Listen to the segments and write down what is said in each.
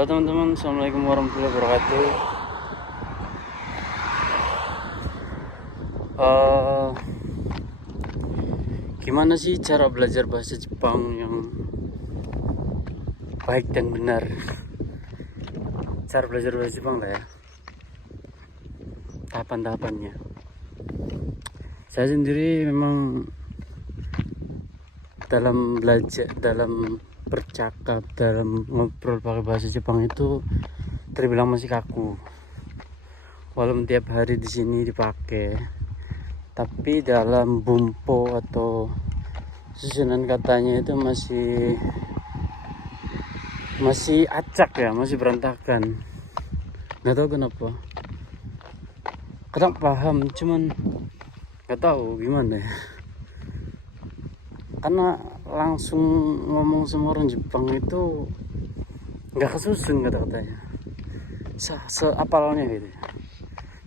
Halo teman-teman, assalamualaikum warahmatullahi wabarakatuh. Eh, Gimana sih cara belajar bahasa Jepang yang baik dan benar? Cara belajar bahasa Jepang lah ya, tahapan-tahapannya. Saya sendiri memang dalam belajar, dalam bercakap, dalam ngobrol pakai bahasa Jepang itu terbilang masih kaku. Walaupun tiap hari di sini dipakai, tapi dalam bumpo atau susunan katanya itu masih acak ya, masih berantakan. Nggak tahu kenapa. Kadang paham, cuman nggak tahu gimana ya. Karena langsung ngomong sama orang Jepang itu nggak kesusun kata-katanya. Seapalnya gitu,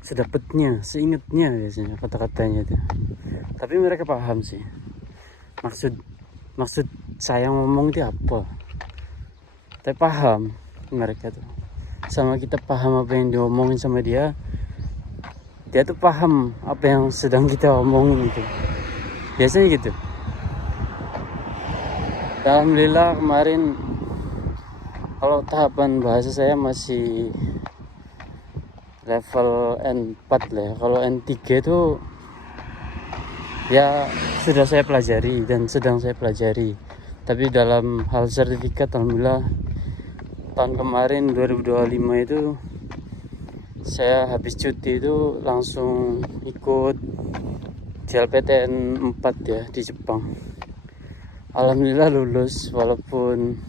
sedapetnya, seingetnya biasanya kata-katanya itu. Tapi mereka paham sih. Maksud saya ngomong itu apa. Tapi paham mereka tuh. Sama kita paham apa yang diomongin sama dia. Dia tuh paham apa yang sedang kita omongin itu. Biasanya gitu. Alhamdulillah kemarin kalau tahapan bahasa saya masih level N4 lah ya. Kalau N3 itu ya sudah saya pelajari dan sedang saya pelajari. Tapi dalam hal sertifikat alhamdulillah tahun kemarin 2025 itu saya habis cuti itu langsung ikut JLPTN 4 ya di Jepang. Alhamdulillah lulus, walaupun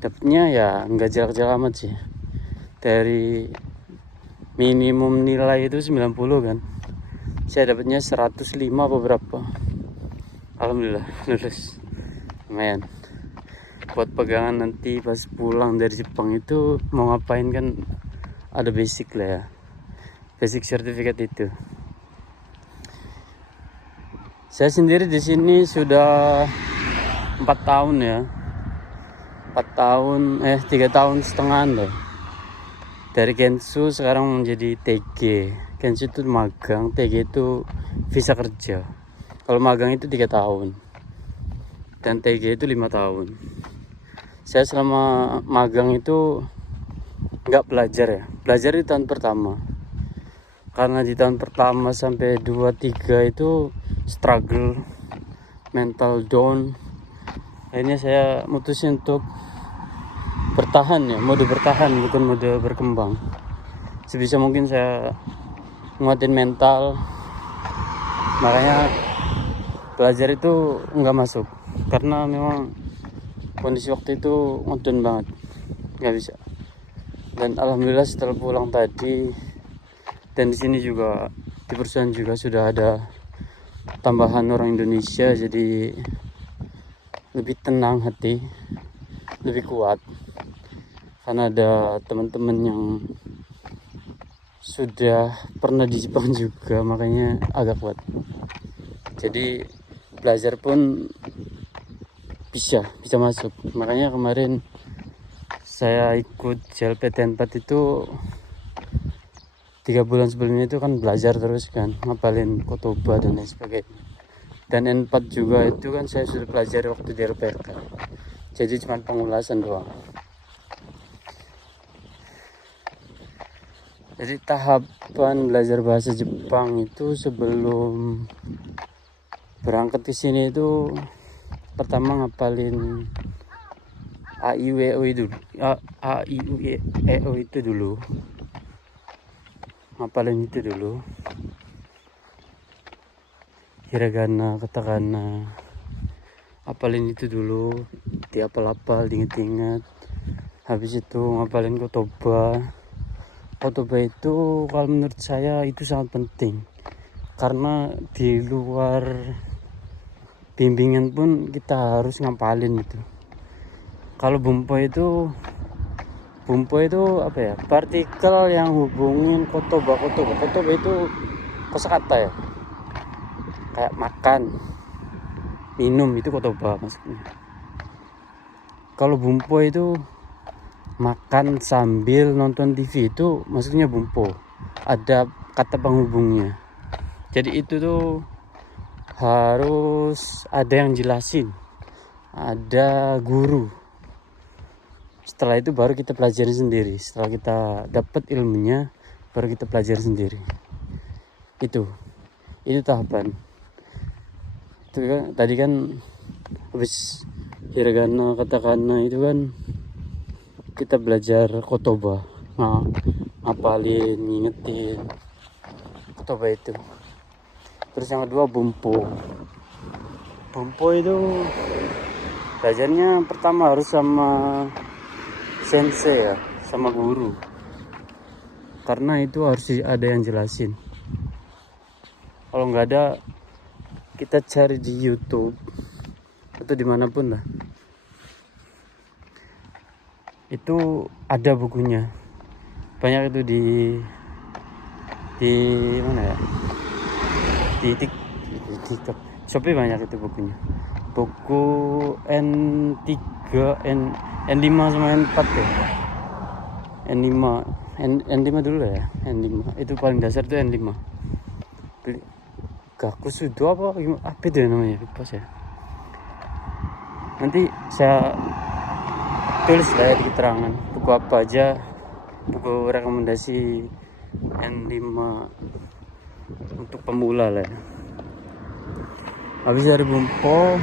dapatnya ya nggak jarak-jarak amat sih. Dari minimum nilai itu 90 kan, saya dapatnya 105 apa berapa. Alhamdulillah lulus, lumayan buat pegangan nanti pas pulang dari Jepang itu mau ngapain kan, ada basic lah ya, basic sertifikat itu. Saya sendiri di sini sudah 4 tahun ya, 3 tahun setengah deh. Dari Kensu sekarang menjadi TG. Kensu itu magang, TG itu visa kerja. Kalau magang itu 3 tahun dan TG itu 5 tahun. Saya selama magang itu nggak belajar ya, belajar di tahun pertama. Karena di tahun pertama sampai 2-3 itu struggle, mental down. Akhirnya saya mutusin untuk bertahan ya, mode bertahan bukan mode berkembang. Sebisa mungkin saya nguatin mental, makanya belajar itu nggak masuk karena memang kondisi waktu itu ngedon banget, nggak bisa. Dan alhamdulillah setelah pulang tadi, dan di sini juga di perusahaan juga sudah ada tambahan orang Indonesia, jadi lebih tenang hati, lebih kuat karena ada teman-teman yang sudah pernah di Jepang juga, makanya agak kuat. Jadi belajar pun bisa masuk. Makanya kemarin saya ikut JLPTN 4 itu 3 bulan sebelumnya itu kan belajar terus kan, ngapalin kotoba dan lain sebagainya. Dan N4 juga itu kan saya sudah pelajari waktu di LPK, jadi cuma pengulasan doang. Jadi tahapan belajar bahasa Jepang itu sebelum berangkat ke sini itu pertama ngapalin A I W O itu, A I U E O itu dulu, ngapalin itu dulu. Hiragana, katakana, apalin itu dulu, diapal-apal, diinget-inget. Habis itu ngapalin kotoba. Kotoba itu kalau menurut saya itu sangat penting, karena di luar bimbingan pun kita harus ngapalin itu. Kalau bumpo itu apa ya, partikel yang hubungin kotoba itu kosakata ya, kayak makan, minum, itu kotoba maksudnya. Kalau bumpo itu makan sambil nonton TV itu maksudnya bumpo, ada kata penghubungnya. Jadi itu tuh harus ada yang jelasin, ada guru. Setelah itu baru kita pelajari sendiri. Setelah kita dapat ilmunya baru kita pelajari sendiri. Itu tahapan. Itu kan tadi kan habis hiragana katakana itu kan kita belajar kotoba, ngapalin, ngingetin kotoba itu. Terus yang kedua bumpo itu belajarnya pertama harus sama sensei ya, sama guru, karena itu harus ada yang jelasin. Kalau nggak ada, kita cari di YouTube atau dimanapun lah, itu ada bukunya banyak. Itu di mana ya, di TikTok, Shopee banyak itu bukunya. Buku N3 N5 sama N4 ya. N5 dulu ya. N5 itu paling dasar tuh N5. Gaku sudo apa itu namanya, lupa saya. Nanti saya tulis lah ya di keterangan buku apa aja, buku rekomendasi N5 untuk pemula lah ya. Habis dari bumpo,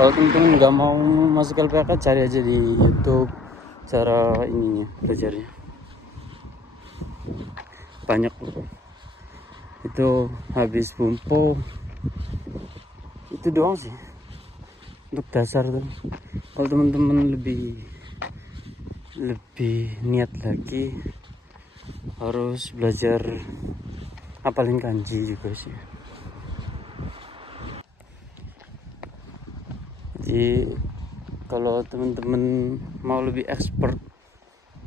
kalau teman-teman nggak mau masuk LPK, cari aja di YouTube cara ininya, belajarnya banyak. Itu habis bumpo itu doang sih untuk dasar tuh. Kalau teman-teman lebih niat lagi, harus belajar hafalin kanji juga sih. Jadi kalau teman-teman mau lebih expert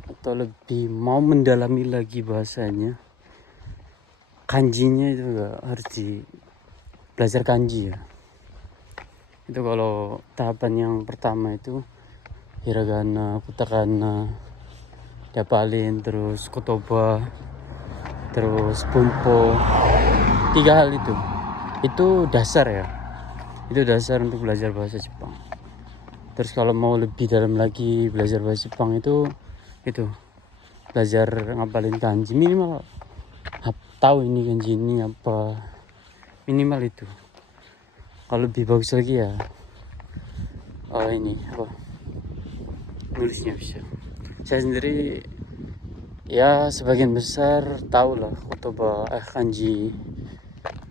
atau lebih mau mendalami lagi bahasanya, kanjinya itu harus belajar kanji ya. Itu kalau tahapan yang pertama itu hiragana, katakana dihafalin, terus kotoba, terus bumpo. 3 hal itu dasar ya. Itu dasar untuk belajar bahasa Jepang. Terus kalau mau lebih dalam lagi belajar bahasa Jepang itu belajar ngapalin kanji, minimal tahu ini kanji ini apa, minimal itu. Kalau lebih bagus lagi ya ini apa, nulisnya bisa. Saya sendiri ya sebagian besar tahu lah kotoba, kanji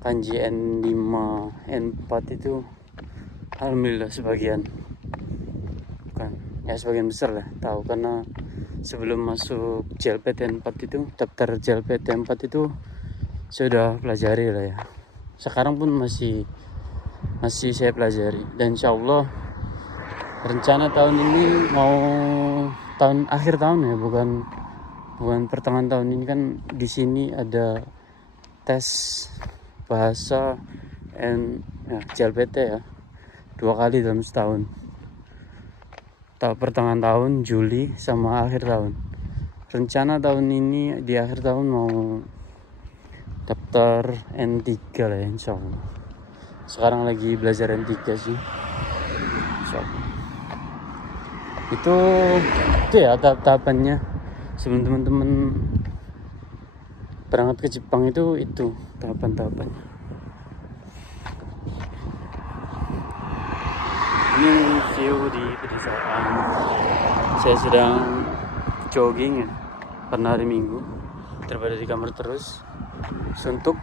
N5 N4 itu alhamdulillah sebagian, bukan ya, sebagian besar lah tahu. Karena sebelum masuk JLPT 4 itu, daftar JLPT 4 itu sudah pelajari lah ya. Sekarang pun masih saya pelajari, dan insyaallah rencana tahun ini mau akhir tahun ya, bukan pertengahan tahun ini kan. Di sini ada tes bahasa JLPT ya, 2 kali dalam setahun, pertengahan tahun Juli sama akhir tahun. Rencana tahun ini di akhir tahun mau daftar N3 lah ya, insyaallah. Sekarang lagi belajar N3 sih, insyaallah. Itu ya tahapannya sebelum teman-teman berangkat ke Jepang. Itu tahapan-tahapannya. Ini view di pedesaan. Saya sedang jogging ya, karena hari Minggu terpada di kamar terus, suntuk.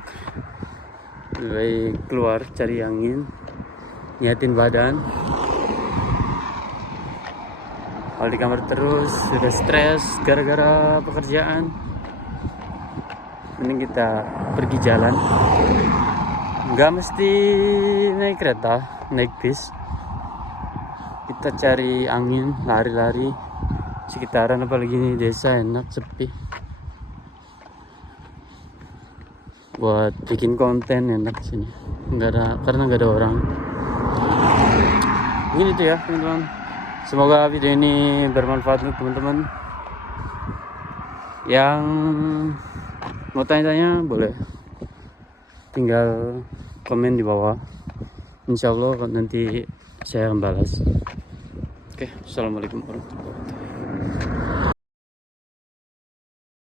Lebih baik keluar cari angin, nyiatin badan. Kalau di kamar terus sudah stres gara-gara pekerjaan, mending kita pergi jalan. Nggak mesti naik kereta, naik bis. Kita cari angin, lari-lari sekitaran, apalagi ini desa enak, sepi. Buat bikin konten enak sini, karena nggak ada orang. Ini tuh ya teman-teman, Semoga video ini bermanfaat untuk teman-teman. Yang mau tanya-tanya boleh tinggal komen di bawah. Insya Allah nanti saya akan balas. Oke, assalamualaikum warahmatullahi wabarakatuh.